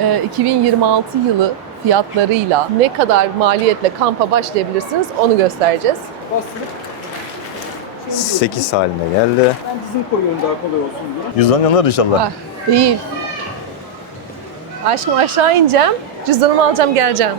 Ee, 2026 yılı fiyatlarıyla ne kadar maliyetle kampa başlayabilirsiniz onu göstereceğiz. Bastırıp 8 haline geldi. ben dizim koyuyorum daha kolay olsun diye. Cüzdan yanlar inşallah. Ah, değil. Aşkım aşağı ineceğim, cüzdanımı alacağım geleceğim.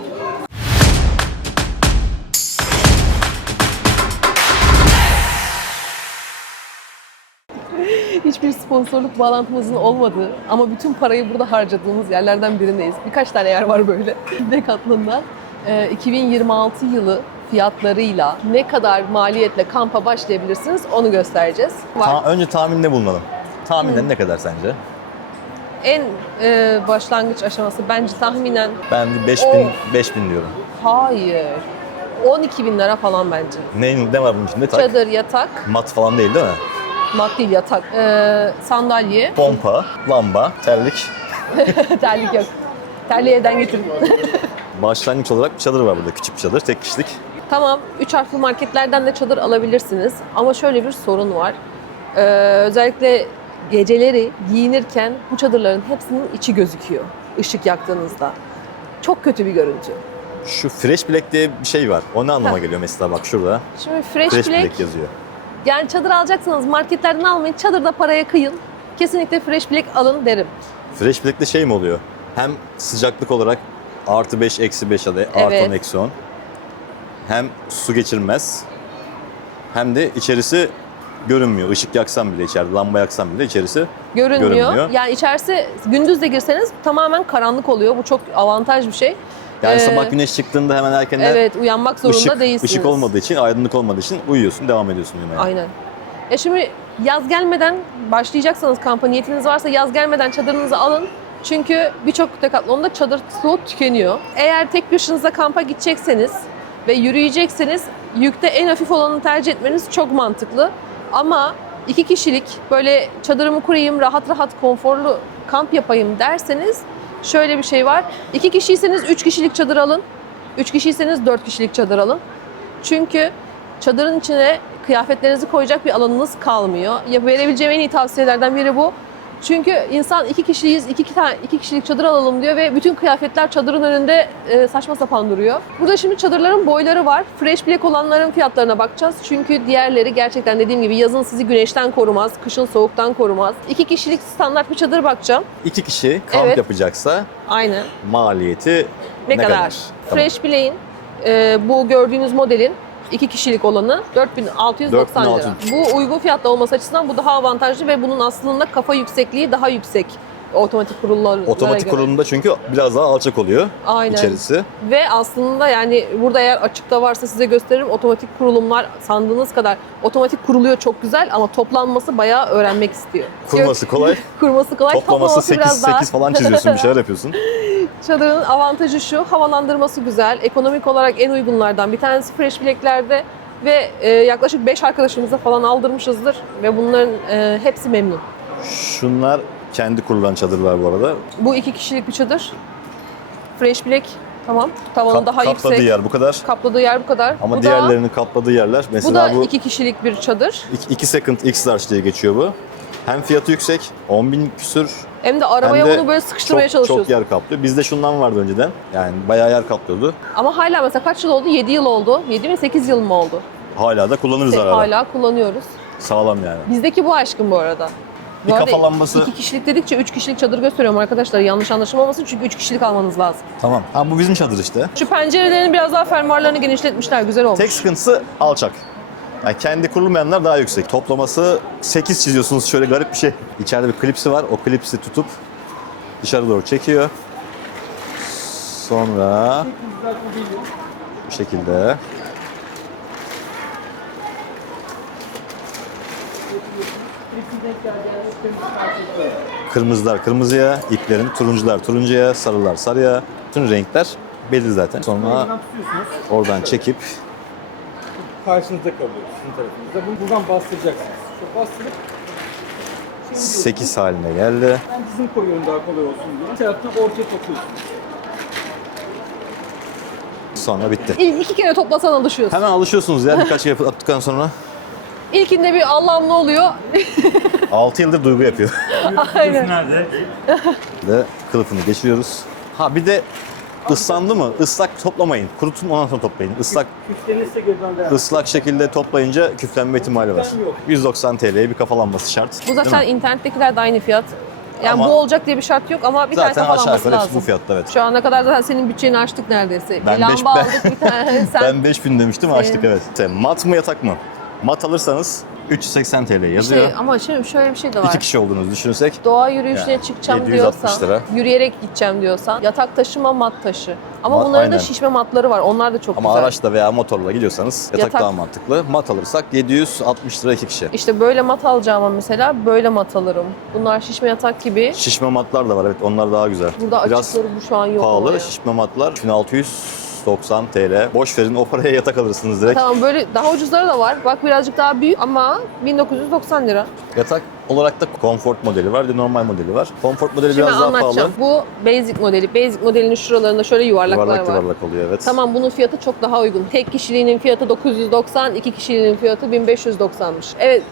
Sponsorluk bağlantımızın olmadığı ama bütün parayı burada harcadığımız yerlerden birindeyiz. Birkaç tane yer var böyle. Decathlon'dan. Ee, 2026 yılı fiyatlarıyla ne kadar maliyetle kampa başlayabilirsiniz onu göstereceğiz. Var. Ta- önce tahminde bulunalım. Tahminen ne kadar sence? En e, başlangıç aşaması bence tahminen Ben bir 5000 Oo. 5000 diyorum. hayır 12 bin lira falan bence. Ne, ne var bunun içinde? Tak. Çadır, yatak, Mat falan değil değil mi? Mat değil yatak, e, sandalye, Pompa, lamba, terlik. terlik yok. Terliği evden getirin. Başlangıç olarak bir çadır var burada. Küçük bir çadır, tek kişilik. tamam, 3 harfli marketlerden de çadır alabilirsiniz. Ama şöyle bir sorun var. E, özellikle geceleri giyinirken bu çadırların hepsinin içi gözüküyor ışık yaktığınızda. Çok kötü bir görüntü. Şu Fresh Black diye bir şey var. O ne anlama Heh. geliyor mesela bak şurada. Şimdi Fresh, Fresh Black, Black yazıyor. Yani çadır alacaksanız marketlerden almayın, çadırda paraya kıyın. Kesinlikle Fresh Black alın derim. Fresh Black'te şey mi oluyor? Hem sıcaklık olarak artı 5, eksi 5 ya da artı Evet. 10, eksi 10. Hem su geçirmez. Hem de içerisi görünmüyor. Işık yaksam bile içeride, lamba yaksam bile içerisi Görünmüyor. Görünmüyor. Yani içerisi gündüz de girseniz tamamen karanlık oluyor. Bu çok avantaj bir şey. Yani Ee, sabah güneş çıktığında hemen erkenden Evet, uyanmak zorunda ışık, değilsiniz. ışık olmadığı için, aydınlık olmadığı için uyuyorsun, devam ediyorsun uyumaya. Aynen. E şimdi yaz gelmeden başlayacaksanız kampa niyetiniz varsa yaz gelmeden çadırınızı alın. Çünkü birçok dekatlonda çadır stoğu tükeniyor. Eğer tek başınıza kampa gidecekseniz ve yürüyecekseniz yükte en hafif olanı tercih etmeniz çok mantıklı. Ama iki kişilik böyle çadırımı kurayım, rahat rahat konforlu kamp yapayım derseniz şöyle bir şey var. İki kişiyseniz üç kişilik çadır alın. Üç kişiyseniz dört kişilik çadır alın. Çünkü çadırın içine kıyafetlerinizi koyacak bir alanınız kalmıyor. Ya verebileceğim en iyi tavsiyelerden biri bu. Çünkü insan iki kişiyiz, iki, tane, iki kişilik çadır alalım diyor ve bütün kıyafetler çadırın önünde e, saçma sapan duruyor. Burada şimdi çadırların boyları var. Fresh Black olanların fiyatlarına bakacağız. Çünkü diğerleri gerçekten dediğim gibi yazın sizi güneşten korumaz, kışın soğuktan korumaz. İki kişilik standart bir çadır bakacağım. İki kişi kamp Evet. yapacaksa Aynen. maliyeti Ne, kadar? Tamam. Fresh Black'in e, bu gördüğünüz modelin iki kişilik olanı 4690 lira. 4600. Bu uygun fiyatlı olması açısından bu daha avantajlı ve bunun aslında kafa yüksekliği daha yüksek otomatik kurullara otomatik göre. kurulumda çünkü biraz daha alçak oluyor Aynen. içerisi. Ve aslında yani burada eğer açıkta varsa size gösteririm otomatik kurulumlar sandığınız kadar otomatik kuruluyor çok güzel ama toplanması bayağı öğrenmek istiyor. Kurması kolay, Kurması kolay, toplaması 8 biraz daha 8 falan çiziyorsun, bir şeyler yapıyorsun. Çadırın avantajı şu, havalandırması güzel. Ekonomik olarak en uygunlardan bir tanesi Fresh Black'lerde ve e, yaklaşık 5 arkadaşımıza falan aldırmışızdır ve bunların e, hepsi memnun. Şunlar kendi kurulan çadırlar bu arada. Bu iki kişilik bir çadır. Fresh Black tamam. Tavanı Kap- daha kapladığı yüksek. yer bu kadar. Kapladığı yer bu kadar. Ama bu diğerlerinin kapladığı yerler da, bu mesela da bu, iki kişilik bir çadır. 2 second X large diye geçiyor bu. Hem fiyatı yüksek, 10 bin küsür. Hem de arabaya hem de bunu böyle sıkıştırmaya çok, çalışıyorsun. Çok yer kaplıyor. Bizde şundan vardı önceden. Yani bayağı yer kaplıyordu. Ama hala mesela kaç yıl oldu? 7 yıl oldu. 7 mi 8 yıl mı oldu? Hala da kullanırız ara ara. Hala kullanıyoruz. Sağlam yani. Bizdeki bu aşkım bu arada. Bir Bu arada kafa lambası- iki kişilik dedikçe üç kişilik çadır gösteriyorum arkadaşlar. Yanlış anlaşılmamasın çünkü üç kişilik almanız lazım. Tamam. Ha bu bizim çadır işte. Şu pencerelerin biraz daha fermuarlarını genişletmişler. Güzel olmuş. Tek sıkıntısı alçak. Yani kendi kurulmayanlar daha yüksek. Toplaması 8 çiziyorsunuz şöyle garip bir şey. İçeride bir klipsi var. O klipsi tutup dışarı doğru çekiyor. Sonra bu şekilde. Kırmızılar kırmızıya, iplerin turuncular turuncuya, sarılar sarıya. Bütün renkler belli zaten. Sonra oradan çekip Karşınızda kalıyor sizin tarafınızda. Bunu buradan bastıracaksınız. Bastırıp şimdi 8 haline geldi. ben dizim koyuyorum daha kolay olsun diye. Bir taraftan ortaya topluyorsunuz. Sonra bitti. İlk iki kere toplasan alışıyorsun. Hemen alışıyorsunuz ya birkaç kere attıktan sonra. İlkinde bir Allah'ım ne oluyor? 6 yıldır duygu yapıyor. Aynen. Nerede? Ve kılıfını geçiriyoruz. Ha bir de ıslandı mı? Islak toplamayın. Kurutun ondan sonra toplayın. Islak Küflenirse gözden değer. ıslak şekilde toplayınca küflenme ihtimali var. Küflen yok. 190 TL'ye bir kafalanması şart. Bu zaten Değil mi? internettekiler de aynı fiyat. Yani Ama- bu olacak diye bir şart yok ama bir tane Zaten aşağı kafalanması yukarı hepsi bu lazım. fiyatta evet. Şu ana kadar zaten senin bütçeni açtık neredeyse. Ben bir lamba beş- ben- aldık bir tane. Sen Ben 5000 demiştim Senin- açtık evet. İşte mat mı yatak mı? Mat alırsanız 380 TL yazıyor. işte, ama şimdi şöyle bir şey de var. İki kişi olduğunuzu düşünürsek Doğa yürüyüşüne Yani çıkacağım 760 diyorsan, lira. yürüyerek gideceğim diyorsan, yatak taşıma, mat taşı. Ama Mat- bunların aynen. da şişme matları var. Onlar da çok ama güzel. araçla veya motorla gidiyorsanız yatak, Yatak- daha mantıklı. Mat alırsak 760 lira iki kişi. İşte böyle mat alacağıma mesela böyle mat alırım. Bunlar şişme yatak gibi. Şişme matlar da var evet onlar daha güzel. Burada Biraz açıkları bu şu an yok. ama pahalı ya. şişme matlar 1690 TL. Boş verin o paraya yatak alırsınız direkt. Tamam böyle daha ucuzları da var. Bak birazcık daha büyük ama 1990 lira. Yatak olarak da Comfort modeli var bir de normal modeli var. Comfort modeli Şimdi biraz daha pahalı. Bu basic modeli. Basic modelinin şuralarında şöyle yuvarlaklar Yuvarlak var. yuvarlak oluyor evet. Tamam bunun fiyatı çok daha uygun. Tek kişiliğinin fiyatı 990, iki kişiliğinin fiyatı 1590'mış. Evet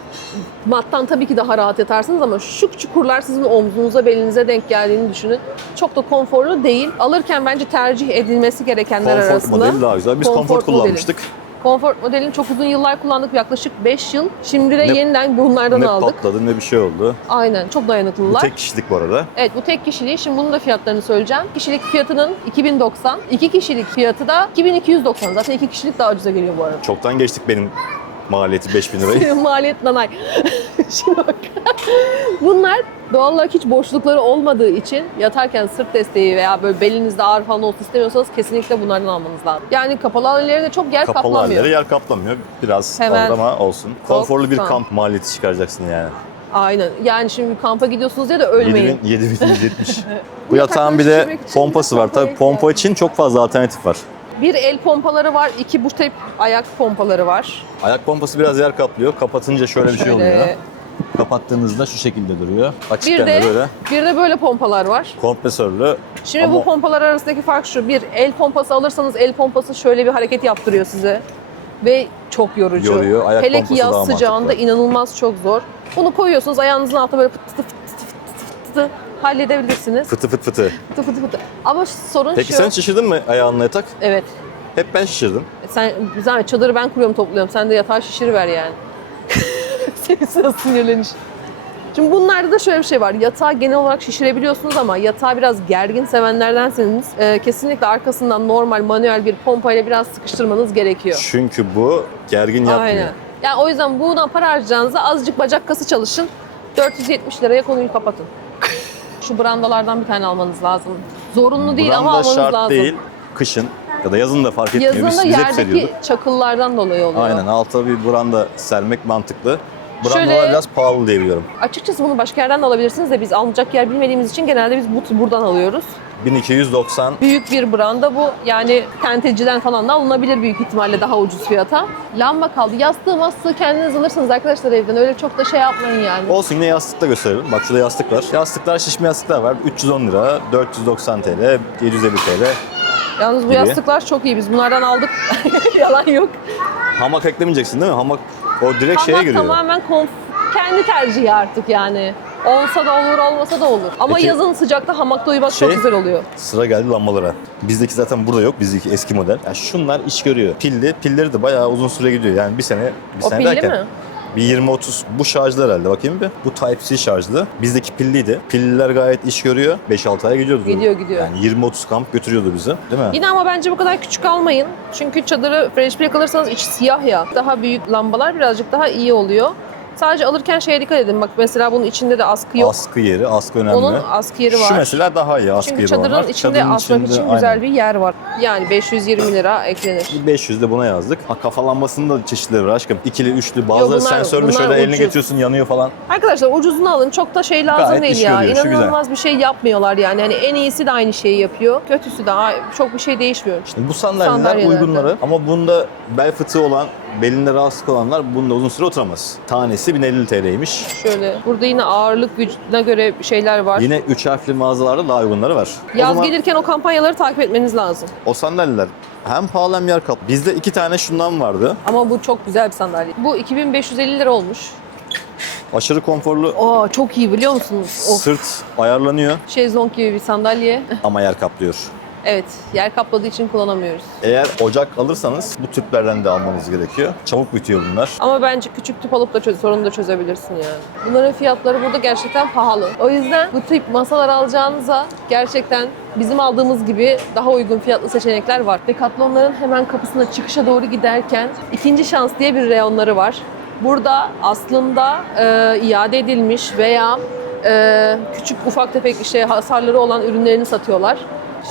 mattan tabii ki daha rahat yatarsınız ama şu çukurlar sizin omzunuza belinize denk geldiğini düşünün. Çok da konforlu değil. Alırken bence tercih edilmesi gerekenler Comfort arasında. modeli daha güzel. Biz Comfort Comfort, modeli. Comfort modelini çok uzun yıllar kullandık. Yaklaşık 5 yıl. Şimdi de Ne- yeniden bunlardan Ne aldık. patladı ne bir şey oldu. Aynen. Çok Bu dayanıklılar. tek kişilik bu arada. Evet bu tek kişiliği. Şimdi bunun da fiyatlarını söyleyeceğim. Kişilik fiyatının 2090. iki kişilik fiyatı da 2290. Zaten iki kişilik daha ucuza geliyor bu arada. Çoktan geçtik benim maliyeti 5000 lirayı. Maliyet nanay. Şimdi bak. Bunlar doğal olarak hiç boşlukları olmadığı için yatarken sırt desteği veya böyle belinizde ağrı falan olsun istemiyorsanız kesinlikle bunlardan almanız lazım. Yani kapalı halleri çok yer Kapalı kaplamıyor. halleri yer kaplamıyor. Biraz Hemen. ama olsun. Konforlu bir Doksan. kamp maliyeti çıkaracaksın yani. Aynen. Yani şimdi kampa gidiyorsunuz ya da ölmeyin. 7000 7170. Bu yatağın bir de için pompası var. pompaya Tabii pompa için çok fazla alternatif var. Bir el pompaları var, iki bu tip ayak pompaları var. Ayak pompası biraz yer kaplıyor. Kapatınca şöyle bir şey oluyor. Şöyle. Kapattığınızda şu şekilde duruyor. Bir Açıkken de de böyle bir de böyle pompalar var. kompresörlü. Şimdi Ama- bu pompalar arasındaki fark şu. Bir el pompası alırsanız el pompası şöyle bir hareket yaptırıyor size. Ve çok yorucu. Yoruyor, ayak Hele ki yaz sıcağında mantıklı. inanılmaz çok zor. Bunu koyuyorsunuz ayağınızın altına böyle fıtı fıtı fıtı fıtı fıtı halledebilirsiniz. Fıtı fıt fıtı. Fıtı fıtı fıtı. Ama sorun Peki şu. sen şişirdin mi ayağınla yatak? Evet. Hep ben şişirdim. Sen güzel çadırı ben kuruyorum topluyorum. Sen de yatağı şişiriver yani. Senin sırası sinirleniş. Şimdi bunlarda da şöyle bir şey var. Yatağı genel olarak şişirebiliyorsunuz ama yatağı biraz gergin sevenlerdenseniz e, kesinlikle arkasından normal manuel bir pompayla biraz sıkıştırmanız gerekiyor. Çünkü bu gergin yapmıyor. Aynen. Yani o yüzden buna para harcayacağınıza azıcık bacak kası çalışın. 470 liraya konuyu kapatın. Şu brandalardan bir tane almanız lazım. Zorunlu değil ama Branda almanız şart lazım. değil. Kışın ya da yazın da fark etmiyor. Biz, biz hep yerdeki çakıllardan dolayı oluyor. Aynen alta bir branda sermek mantıklı. Brandalar Şöyle- biraz pahalı diye biliyorum. Açıkçası bunu başka yerden de alabilirsiniz de biz alınacak yer bilmediğimiz için genelde biz bu buradan alıyoruz. 1290 Büyük bir branda bu. Yani tenteciden falan da alınabilir büyük ihtimalle daha ucuz fiyata. Lamba kaldı. Yastığı mastığı kendiniz alırsınız arkadaşlar evden. Öyle çok da şey yapmayın yani. Olsun yine yastık da gösterelim. Bak şurada yastık var. Yastıklar şişme yastıklar var. 310 lira, 490 TL, 750 TL. Yalnız bu gibi. yastıklar çok iyi. Biz bunlardan aldık. Yalan yok. Hamak eklemeyeceksin değil mi? Hamak o direkt şeye Ama giriyor. tamamen konf- kendi tercihi artık yani. Olsa da olur, olmasa da olur. Ama Peki- yazın sıcakta hamakta uyumak Şey- çok güzel oluyor. Sıra geldi lambalara. Bizdeki zaten burada yok. Bizdeki eski model. Ya şunlar iş görüyor. Pilli. Pilleri de bayağı uzun süre gidiyor. Yani bir sene, bir O sene pilli derken. mi? Bir 20-30 bu şarjlı herhalde bakayım bir. Bu Type-C şarjlı. Bizdeki pilliydi. Pilliler gayet iş görüyor. 5-6 ay gidiyordu. Gidiyor, gidiyor. Yani 20-30 kamp götürüyordu bizi. Değil mi? Yine ama bence bu kadar küçük almayın. Çünkü çadırı fresh plak alırsanız içi siyah ya. Daha büyük lambalar birazcık daha iyi oluyor. Sadece alırken şeye dikkat edin. Bak mesela bunun içinde de askı yok. Askı yeri, askı önemli. Onun askı yeri var. Şu mesela daha iyi askı Çünkü yeri çadırın olanlar. içinde Çadırın asmak içinde- için güzel aynen. bir yer var. Yani 520 lira eklenir. 500 de buna yazdık. Ha kafa lambasının da çeşitleri var aşkım. İkili, üçlü, bazıları bunlar- sensörlü bunlar şöyle elini ucuz. getiriyorsun yanıyor falan. Arkadaşlar ucuzunu alın. Çok da şey lazım Gayet değil ya. görüyor, İnanılmaz bir şey yapmıyorlar yani. Hani en iyisi de aynı şeyi yapıyor. Kötüsü de çok bir şey değişmiyor. Şimdi bu sandalyeler Sandalyelerde. uygunları ama bunda bel fıtığı olan, belinde rahatsızlık olanlar bunda uzun süre oturamaz. Tanesi 1050 TL'ymiş. Şöyle burada yine ağırlık gücüne göre şeyler var. Yine 3 harfli mağazalarda daha uygunları var. o Yaz zaman gelirken o kampanyaları takip etmeniz lazım. o sandalyeler hem pahalı hem yer kap. Bizde iki tane şundan vardı. Ama bu çok güzel bir sandalye. Bu 2550 lira olmuş. Aşırı konforlu. Oo çok iyi biliyor musunuz? Of. Sırt ayarlanıyor Şezlong gibi bir sandalye. ama yer kaplıyor. Evet, yer kapladığı için kullanamıyoruz. Eğer ocak alırsanız bu tüplerden de almanız gerekiyor. Çabuk bitiyor bunlar. Ama bence küçük tüp alıp da çöz, sorunu da çözebilirsin yani. Bunların fiyatları burada gerçekten pahalı. O yüzden bu tip masalar alacağınıza gerçekten bizim aldığımız gibi daha uygun fiyatlı seçenekler var. Decathlon'ların hemen kapısına çıkışa doğru giderken ikinci şans diye bir reyonları var. Burada aslında e, iade edilmiş veya e, küçük ufak tefek işte hasarları olan ürünlerini satıyorlar.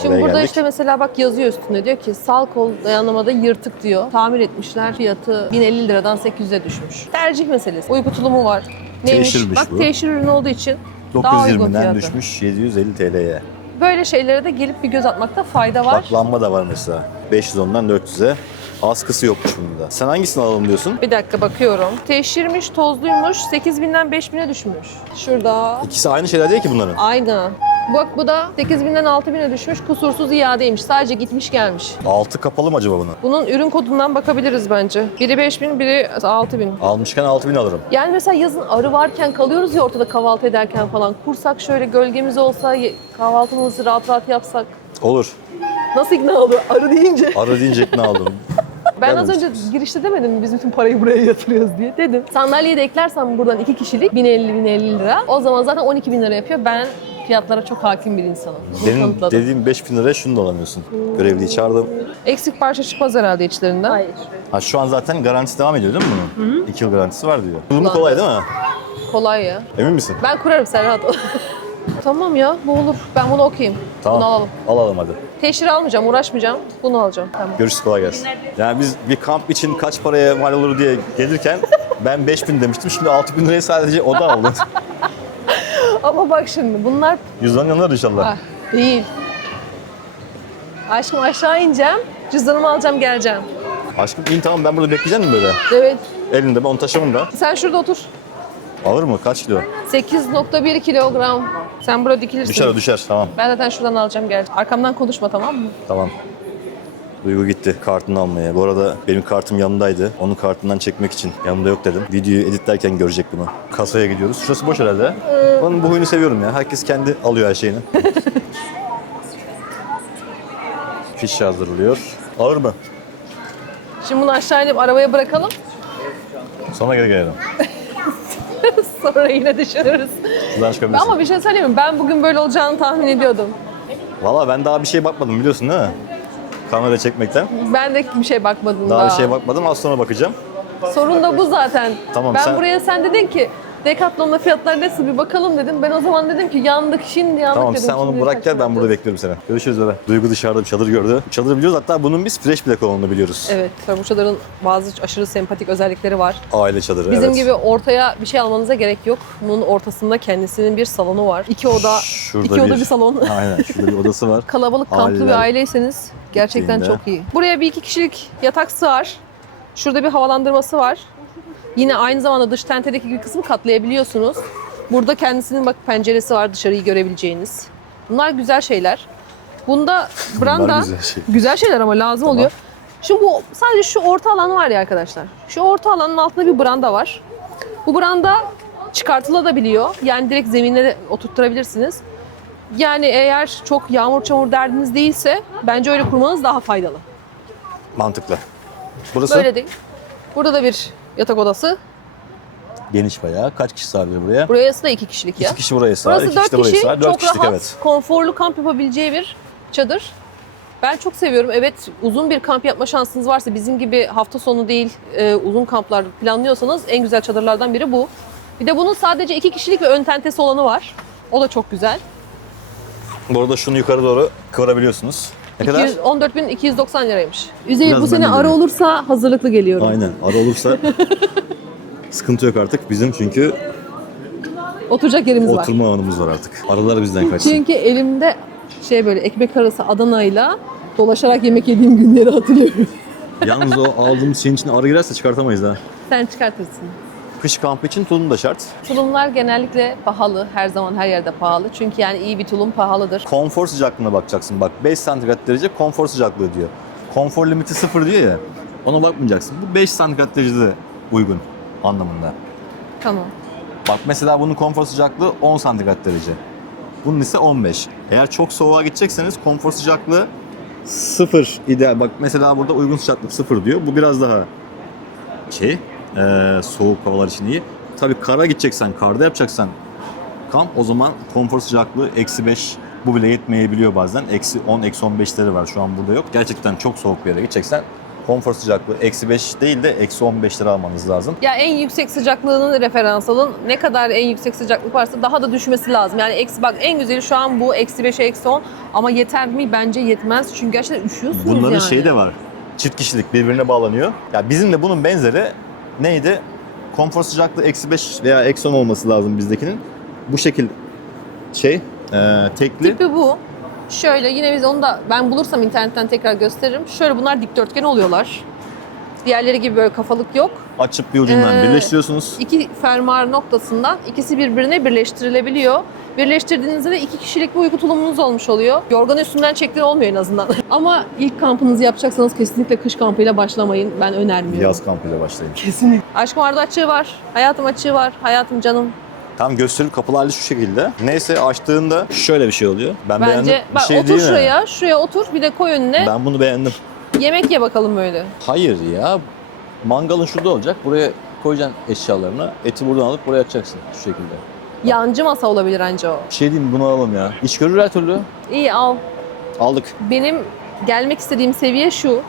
Şimdi Oraya burada geldik. işte mesela bak yazıyor üstünde diyor ki sağ kol dayanamada yırtık diyor. Tamir etmişler. Fiyatı 1050 liradan 800'e düşmüş. Tercih meselesi. Uyku tulumu var. Neymiş? Teşhirmiş bak bu. teşhir ürünü olduğu için daha uygun 920'den fiyatı. düşmüş 750 TL'ye. Böyle şeylere de gelip bir göz atmakta fayda var. Bak lamba da var mesela. 510'dan 400'e. Askısı yokmuş bunda. Sen hangisini alalım diyorsun? Bir dakika bakıyorum. Teşhirmiş, tozluymuş. 8000'den 5000'e düşmüş. Şurada. İkisi aynı şeyler değil ki bunların. Aynı. Bak bu da 8000'den 6000'e düşmüş. Kusursuz iadeymiş. Sadece gitmiş gelmiş. Altı kapalı mı acaba bunun? Bunun ürün kodundan bakabiliriz bence. Biri 5000, biri 6000. Almışken 6000 alırım. Yani mesela yazın arı varken kalıyoruz ya ortada kahvaltı ederken falan. Kursak şöyle gölgemiz olsa ye- kahvaltımızı rahat rahat yapsak. Olur. Nasıl ikna oldu arı deyince? Arı deyince ne aldım? Ben Ben az önce girişte demedim mi biz bütün parayı buraya yatırıyoruz diye dedim. Sandalyeyi de eklersem buradan iki kişilik 1050-1050 lira. O zaman zaten 12 bin lira yapıyor. Ben fiyatlara çok hakim bir insanım. Bunu Senin kanıtladım. dediğim 5000 liraya şunu da alamıyorsun. Görevliyi çağırdım. Eksik parça çıkmaz herhalde içlerinden. Hayır. Ha şu an zaten garantisi devam ediyor değil mi bunun? 2 yıl garantisi var diyor. Kurulumu kolay değil mi? Kolay ya. Emin misin? Ben kurarım sen rahat ol. Tamam ya bu olur. Ben bunu okuyayım. Tamam. Bunu alalım. Alalım hadi. Teşhir almayacağım, uğraşmayacağım. Bunu alacağım. Tamam. Görüşürüz kolay gelsin. Yani biz bir kamp için kaç paraya mal olur diye gelirken ben 5000 demiştim. Şimdi 6000 liraya sadece oda aldım. Ama bak şimdi bunlar Yüzden yanlar inşallah. ah, değil. Aşkım aşağı ineceğim. Cüzdanımı alacağım geleceğim. Aşkım in tamam ben burada bekleyeceğim mi böyle? Evet. Elimde ben onu taşımam da. Sen şurada otur. Alır mı? Kaç kilo? 8.1 kilogram. Sen burada dikilirsin. Düşer o düşer. Tamam. Ben zaten şuradan alacağım gel. Arkamdan konuşma tamam mı? Tamam. Duygu gitti kartını almaya. Bu arada benim kartım yanındaydı. Onun kartından çekmek için yanımda yok dedim. Videoyu editlerken görecek bunu. Kasaya gidiyoruz. Şurası boş herhalde. Onun bu huyunu seviyorum ya. Herkes kendi alıyor her şeyini. Fiş hazırlıyor. Ağır mı? Şimdi bunu aşağı inip arabaya bırakalım. Sonra geri gelelim. Sonra yine düşünürüz. Şuradan çıkabilirsin. Ama bir şey söyleyeyim mi? Ben bugün böyle olacağını tahmin ediyordum. Valla ben daha bir şeye bakmadım biliyorsun değil mi? Kamera çekmekten. Ben de bir şey bakmadım Daha daha. bir şeye bakmadım. Az sonra bakacağım. Sorun da bu zaten. Tamam, ben sen- buraya sen dedin ki Decathlon'da fiyatlar nasıl bir bakalım dedim. Ben o zaman dedim ki yandık şimdi yandık Tamam dedim. sen onu bırak gel ben burada bekliyorum seni. Görüşürüz bebe. Duygu dışarıda bir çadır gördü. Çadırı biliyoruz hatta bunun biz fresh plak olduğunu biliyoruz. Evet, tabii bu çadırın bazı aşırı sempatik özellikleri var. Aile çadırı Bizim evet. gibi ortaya bir şey almanıza gerek yok. Bunun ortasında kendisinin bir salonu var. İki oda, Şurada iki oda bir salon. Aynen şurada bir odası var. Kalabalık kamplı Aileler bir aileyseniz gerçekten gittiğinde. çok iyi. Buraya bir iki kişilik yatak sığar. Şurada bir havalandırması var. Yine aynı zamanda dış tentedeki bir kısmı katlayabiliyorsunuz. Burada kendisinin bak penceresi var dışarıyı görebileceğiniz. Bunlar güzel şeyler. Bunda branda güzel şey. güzel şeyler ama lazım Tamam. oluyor. Şimdi bu sadece şu orta alan var ya arkadaşlar. Şu orta alanın altında bir branda var. Bu branda çıkartılabiliyor. Yani direkt zeminine de oturtturabilirsiniz. Yani eğer çok yağmur çamur derdiniz değilse bence öyle kurmanız daha faydalı. Mantıklı. Burası Böyle değil. Burada da bir yatak odası. geniş bayağı. Kaç kişi sığabilir buraya? Burası da iki kişilik ya. İki kişi buraya sığar, Burası iki dört kişi de buraya kişi. sığar. Dört Çok kişilik rahat, evet. konforlu kamp yapabileceği bir çadır. Ben çok seviyorum. Evet uzun bir kamp yapma şansınız varsa bizim gibi hafta sonu değil e, uzun kamplar planlıyorsanız en güzel çadırlardan biri bu. Bir de bunun sadece iki kişilik ve ön tentesi olanı var. O da çok güzel. Bu arada şunu yukarı doğru kıvırabiliyorsunuz. Ne kadar? 14.290 liraymış. Üzeyir Biraz bu sene ben de ara dedim. olursa hazırlıklı geliyorum. Aynen. Ara olursa sıkıntı yok artık. Bizim çünkü Oturacak yerimiz var. oturma alanımız var artık. Aralar bizden kaçsın. Çünkü elimde şey böyle ekmek arası Adana'yla dolaşarak yemek yediğim günleri hatırlıyorum. Yalnız o aldığımız şeyin içine arı girerse çıkartamayız ha. Sen çıkartırsın. Kış kampı için tulum da şart. Tulumlar genellikle pahalı. Her zaman her yerde pahalı. Çünkü yani iyi bir tulum pahalıdır. Konfor sıcaklığına bakacaksın. Bak 5 santigrat derece konfor sıcaklığı diyor. Konfor limiti sıfır diyor ya. Ona bakmayacaksın. Bu 5 santigrat derecede uygun anlamında. Tamam. Bak mesela bunun konfor sıcaklığı 10 santigrat derece. Bunun ise 15. Eğer çok soğuğa gidecekseniz konfor sıcaklığı 0 ideal. Bak mesela burada uygun sıcaklık 0 diyor. Bu biraz daha şey eee, soğuk havalar için iyi. Tabii kara gideceksen, karda yapacaksan kamp o zaman konfor sıcaklığı eksi 5 bu bile yetmeyebiliyor bazen. Eksi 10, eksi 15'leri var şu an burada yok. Gerçekten çok soğuk bir yere gideceksen konfor sıcaklığı eksi 5 değil de eksi 15'leri almanız lazım. Ya en yüksek sıcaklığını referans alın. Ne kadar en yüksek sıcaklık varsa daha da düşmesi lazım. Yani eksi bak en güzeli şu an bu eksi 5'e eksi 10. Ama yeter mi? Bence yetmez. Çünkü gerçekten üşüyorsunuz Bunların yani. şeyi de var. Çift kişilik birbirine bağlanıyor. Ya bizim de bunun benzeri neydi? Konfor sıcaklığı eksi 5 veya eksi 10 olması lazım bizdekinin. Bu şekil şey e, tekli. Tipi bu. Şöyle yine biz onu da ben bulursam internetten tekrar gösteririm. Şöyle bunlar dikdörtgen oluyorlar. Diğerleri gibi böyle kafalık yok. Açıp bir ucundan Ee, birleştiriyorsunuz. İki fermuar noktasından ikisi birbirine birleştirilebiliyor. Birleştirdiğinizde de iki kişilik bir uyku tulumunuz olmuş oluyor. Yorganı üstünden çektiğin olmuyor en azından. Ama ilk kampınızı yapacaksanız kesinlikle kış kampıyla başlamayın. Ben önermiyorum. Yaz kampıyla başlayın. Kesinlikle. Aşkım arada açığı var. Hayatım açığı var. Hayatım canım. Tam gösterip kapılı hali şu şekilde. Neyse açtığında şöyle bir şey oluyor. Ben beğendim. Bence Bir bak şey otur değil mi? şuraya. Şuraya otur. Bir de koy önüne. Ben bunu beğendim. Yemek ye bakalım böyle. Hayır ya. Mangalın şurada olacak. Buraya koyacaksın eşyalarını. Eti buradan alıp buraya atacaksın şu şekilde. Yancı masa olabilir anca o. Bir şey diyeyim bunu alalım ya. İş görür her türlü. İyi al. Aldık. Benim gelmek istediğim seviye şu.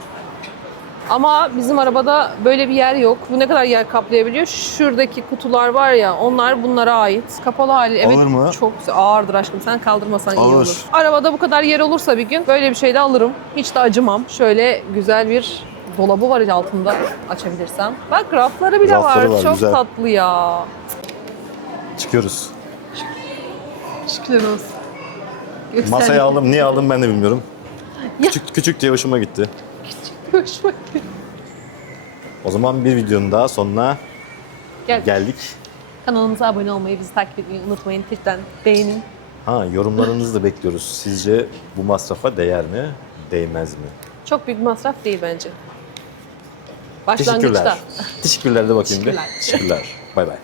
Ama bizim arabada böyle bir yer yok. Bu ne kadar yer kaplayabiliyor? Şuradaki kutular var ya onlar bunlara ait. Kapalı hali evet Ağır mı? çok ağırdır aşkım. Sen kaldırmasan iyi olur. Arabada bu kadar yer olursa bir gün böyle bir şey de alırım. Hiç de acımam. Şöyle güzel bir dolabı var altında açabilirsem. Bak rafları bile Rafları var. var, Çok güzel. tatlı ya. Çıkıyoruz. Şükürler olsun. Masayı aldım. Niye aldım ben de bilmiyorum. Ya. Küçük, küçük diye hoşuma gitti. Hoşuma gitti. O zaman bir videonun daha sonuna Gel. geldik. Kanalımıza abone olmayı, bizi takip etmeyi unutmayın. Lütfen beğenin. Ha yorumlarınızı da bekliyoruz. Sizce bu masrafa değer mi? Değmez mi? Çok büyük masraf değil bence. Başlangıçta. Teşekkürler. Teşekkürler de bakayım bir. Teşekkürler. Teşekkürler. Bay bay.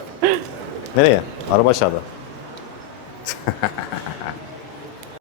Nereye? Araba aşağıda.